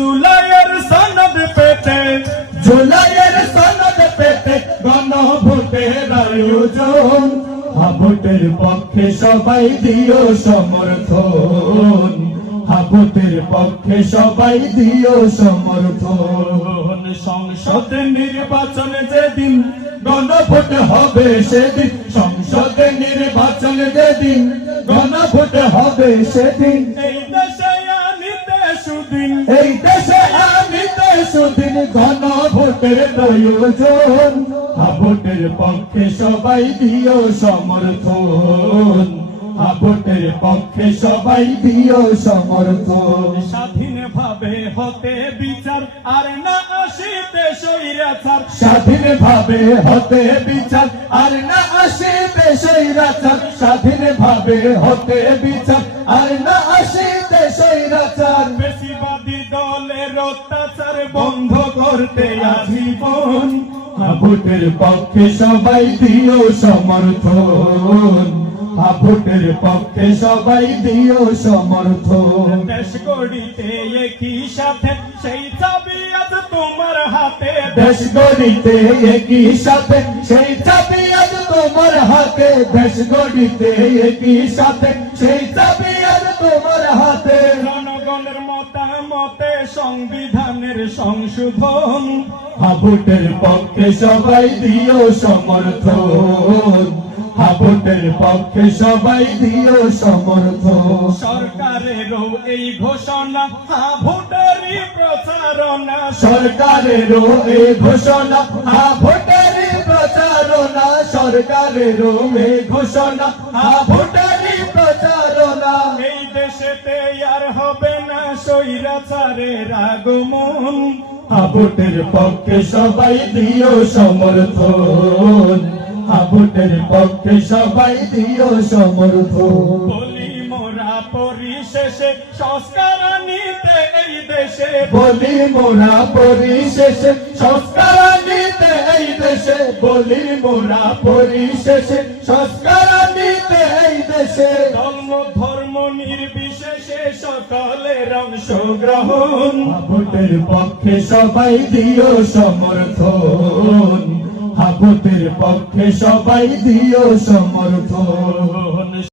জুলাইয়ের সনদ পেতে জুলাইয়ের সনদ পেতে গণভোটের আয়োজন হাবুটের পক্ষে সবাই দিও সমর্থন। হাবুটের পক্ষে সবাই দিও সমর্থন। সংসদ নির্বাচন যেদিন গণভোট হবে সেদিন সংসদে নির্বাচন যেদিন গণভোট হবে সেদিন। এই দেশে সুদিন ঘন ভোটের প্রয়োজন। ভোটের পক্ষে সবাই দিও সমর্থন। ভোটের পক্ষে সবাই দিও সমর্থন। স্বাধীন ভাবে হতে বিচার আর না আসিতে স্বৈরাচার। স্বাধীন ভাবে হতে বিচার আর না আসিতে স্বৈরাচার। স্বাধীন ভাবে হতে বিচার আর না আসিতে বেশিবাদী দলের অত্যাচার বন্ধ করতে আজীবন। ভোটের পক্ষে সবাই দিও সমর্থন। ভোটের পক্ষে সবাই দিও সমর্থন। দেশ গড়িতে একই সাথে সেই চাবি আজ তোমার হাতে। দেশ গড়িতে একই সাথে সেই চাবি আজ তোমার হাতে। দেশ গড়িতে একই সাথে সেই চাবি আজ তোমার হাতে। জনগণের মতামতে সংবিধানের সংশোধন। ভোটের পক্ষে সবাই দিও সমর্থন। ভোটের পক্ষে সবাই দিও সমর্থন। সরকারেরও এই ঘোষণা হা ভোটারি প্রচারণা। সরকারেরও এই ঘোষণা আ ভোটারি প্রচারণা। সরকারেরও এই ঘোষণা আ স্বৈরাচারের ভোটের পক্ষে সবাই দিও সমর্থন। ভোটের পক্ষে সবাই দিও সমর্থন। বলি মোরা পরিশেষে সংস্কার নিতে এই দেশে। বলি মোরা পরিশেষে সংস্কার নিতে এই দেশে। বলি মোরা পরিশেষে সংস্কার নিতে এই দেশে ধর্ম ধর্ম নির্বিশেষে সকলের অংশগ্রহণ। হাবুটের পক্ষে সবাই দিও সমর্থন। হাবুটের পক্ষে সবাই দিও সমর্থন।